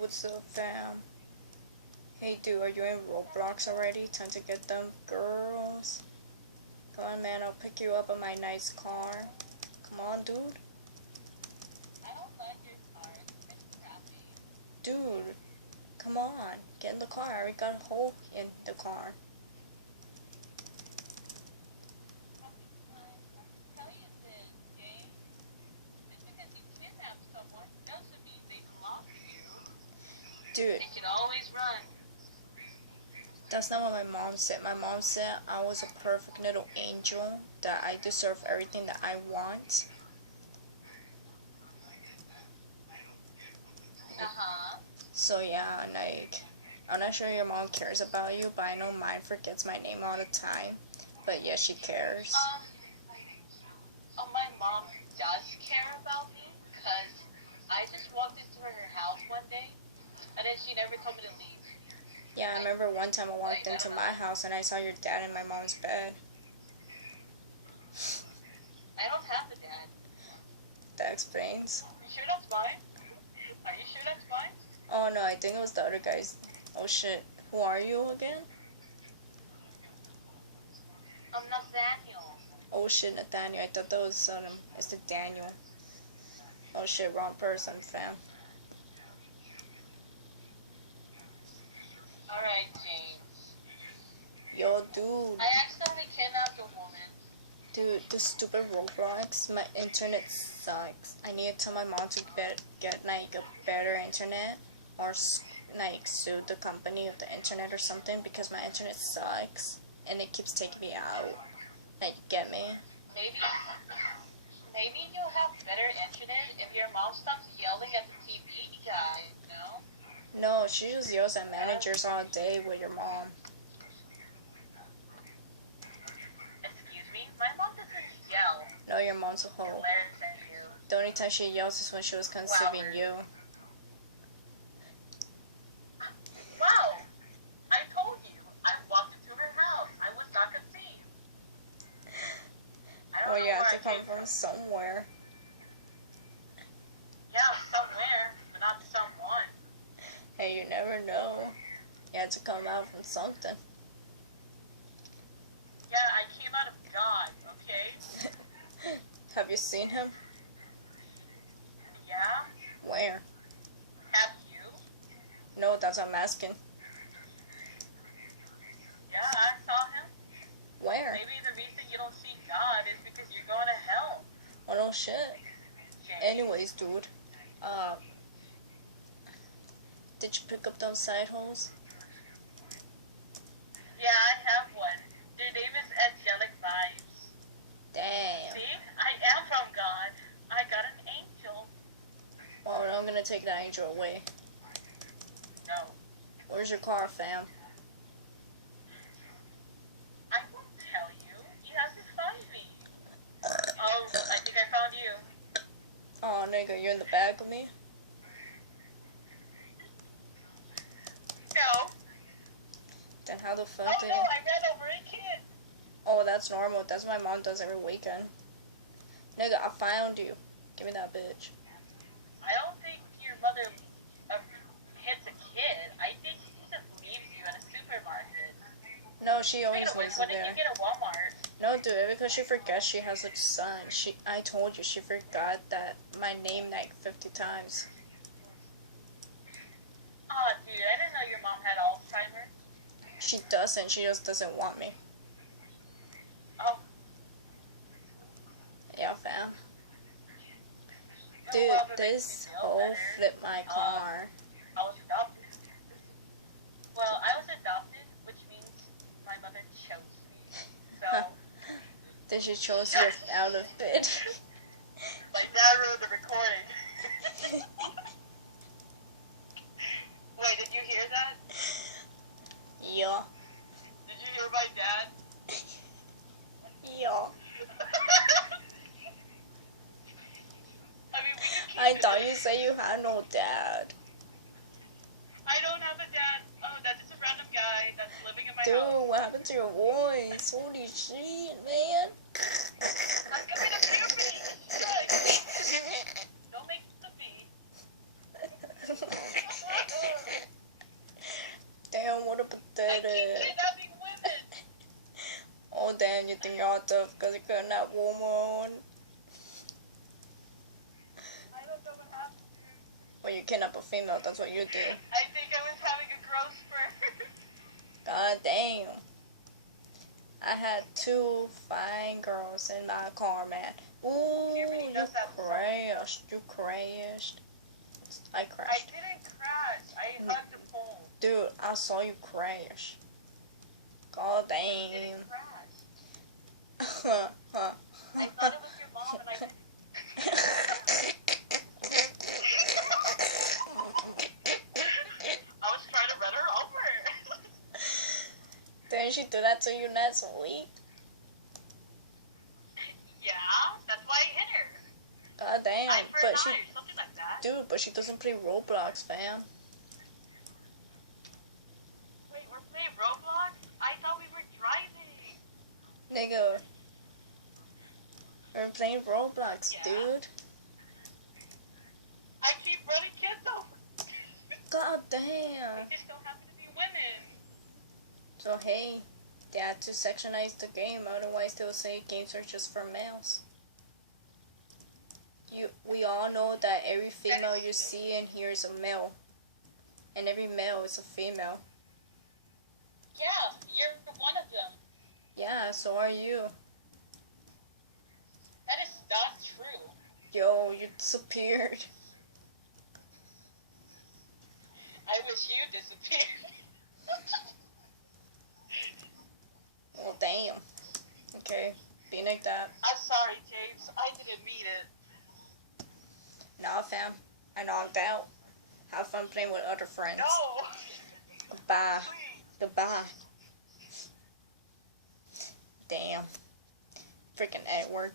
what's up, fam? Hey, dude, are you in Roblox already? Time to get them girls. Come on, man, I'll pick you up in my nice car. Come on, dude. I don't like your car. It's crappy. Dude, come on. Get in the car. I already got a hole in the car. Tell you this, okay? Just because you kidnap someone doesn't mean they love you. Dude, You can always run. that's not what my mom said. My mom said I was a perfect little angel, that I deserve everything that I want. Uh-huh. So yeah, like, I'm not sure your mom cares about you, but I know mine forgets my name all the time. But yeah, she cares. My mom does care about me, because I just walked into her house one day, and then she never told me to leave. Yeah, I remember one time I walked into my house and I saw your dad in my mom's bed. I don't have a dad. That explains. Are you sure that's mine? Are you sure that's mine? Oh no, I think it was the other guy's. Oh shit, who are you again? I'm Nathaniel. Oh shit, Nathaniel, I thought that was it's the Daniel. Oh shit, wrong person, fam. Alright, James. Yo, dude. I accidentally kidnapped a woman. Dude, this stupid Roblox, my internet sucks. I need to tell my mom to get like a better internet, or like sue the company of the internet or something, because my internet sucks and it keeps taking me out. Like, get me? Maybe you'll have better internet if your mom stops yelling at the TV guy, you know? No, she just yells at managers all day with your mom. Excuse me? My mom doesn't yell. No, your mom's a hoe. Glares at you. The only time she yells is when she was conceiving you. Wow! I told you. I walked into her house. I was not conceived. Well, you have to come from somewhere. Yeah, somewhere, but not someone. Hey, you never know. You had to come out from something. Yeah, I came out of God, okay? Have you seen him? Yeah? Where? Have you? No, that's what I'm asking. Yeah, I saw him. Where? Maybe the reason you don't see God is because you're going to hell. Oh no shit. Anyways, dude. Did you pick up those side holes? Yeah, I have one. Their name is Angelic Vibes. Damn. See? I am from God. I got an angel. Well, I'm gonna take that angel away. No. Where's your car, fam? I won't tell you. You have to find me. Oh, I think I found you. Oh, nigga, you're in the back of me? No. Then how the fuck Oh did no, you... I ran over a kid. Oh, that's normal. That's what my mom does every weekend. Nigga, I found you. Give me that bitch. I don't think your mother hits a kid. I think she just leaves you at a supermarket. No, she always Wait, leaves what it did there. you get at Walmart? No, dude, because she forgets she has a son. I told you, she forgot that my name like 50 times. Oh, dude, I didn't know your mom had Alzheimer's. She doesn't, she just doesn't want me. Oh. Yeah, fam. Oh, Dude, well, that this makes me feel hoe better. flipped my car. I was adopted. Well, I was adopted, which means my mother chose me. So, Then she chose you out of bed. my dad ruined the recording. Wait, did you hear that? Yeah. Did you hear my dad? Yeah. I mean, we can keep I it. thought you said you had no dad. I don't have a dad. Oh, that's just a random guy that's living in my Dude, house. what happened to your voice? Holy shit, man. I'm coming up here, please. Don't make fun of me. locked up because he couldn't have woman. I don't know what happened. When you kidnap a female, that's what you do. I think I was having a growth spurt. God damn. I had 2 fine girls in my car, man. Ooh, She really you does that crashed. You crashed. I I crashed. didn't crash. I hugged a pole. Dude, I saw you crash. God I damn. didn't crash. I thought it was your mom and I didn't. I was trying to run her over. Didn't she do that to you next week? Yeah, that's why I hit her. God damn. Eye for But an she, eye, something like that. dude, but she doesn't play Roblox, fam. Wait, we're playing Roblox? I thought we were driving. Nigga. We're playing Roblox, Yeah. dude. I keep running kids over. God They damn. just don't happen to be women. So hey, they had to sectionize the game, otherwise they would say games are just for males. We all know that every female you see in here is a male. And every male is a female. Yeah, you're one of them. Yeah, so are you. That is not true. Yo, you disappeared. I wish you disappeared. Well, damn. Okay, be like that. I'm sorry, James. I didn't mean it. Nah, fam. I knocked out. Have fun playing with other friends. No. Goodbye. Please. Goodbye. Damn. Freaking Edward.